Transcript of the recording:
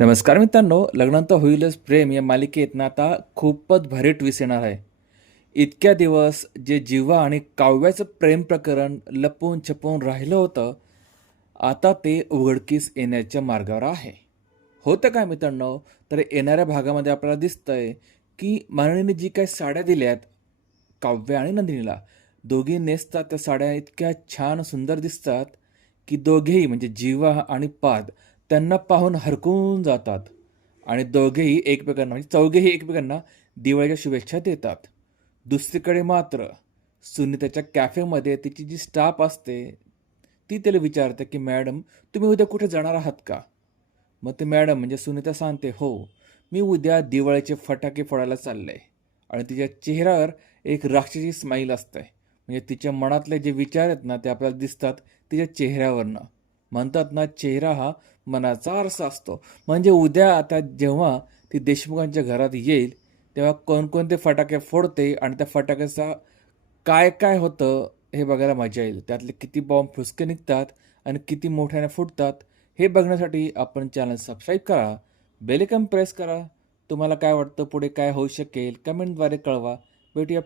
नमस्कार मित्रांनो लग्नांत होईलच प्रेम या मालिकेत ना आता खूपच भारी ट्विस्ट येणार आहे. इतक्या दिवस जे जिवा आणि काव्याचं प्रेम प्रकरण लपून छपून राहिलं होतं आता ते उघडकीस येण्याच्या मार्गावर आहे. होतं काय मित्रांनो तर येणाऱ्या भागामध्ये आपल्याला दिसतंय की माननीने जी काही साड्या दिल्यात काव्य आणि नंदिनीला दोघी नेसतात त्या साड्या इतक्या छान सुंदर दिसतात की दोघेही म्हणजे जीवा आणि पाद त्यांना पाहून हरकून जातात. आणि दोघेही एकमेकांना म्हणजे चौघेही एकमेकांना दिवाळीच्या शुभेच्छा देतात. दुसरीकडे मात्र सुनीताच्या कॅफेमध्ये तिची जी स्टाफ असते ती त्याला विचारते की मॅडम तुम्ही उद्या कुठे जाणार आहात का? मग ते मॅडम म्हणजे सुनीता सांगते हो मी उद्या दिवाळीचे फटाके फोडायला चालले आणि तिच्या चेहऱ्यावर एक राक्षसी स्माईल असते. म्हणजे तिच्या मनातले जे विचार आहेत ना ते आपल्याला दिसतात तिच्या चेहऱ्यावरनं. म्हणतात ना चेहरा हा मनाचा आरसा असतो. म्हणजे उद्या आता जेव्हा ती देशमुखांच्या घरात येईल तेव्हा कोणकोणते फटाके फोडते आणि त्या फटाक्याचा काय काय होतं हे बघायला मजा येईल. त्यातले किती बॉम्ब फुसके निघतात आणि किती मोठ्याने फुटतात हे बघण्यासाठी आपण चॅनल सबस्क्राईब करा बेलकम प्रेस करा. तुम्हाला काय वाटतं पुढे काय होऊ शकेल कमेंटद्वारे कळवा. भेटूया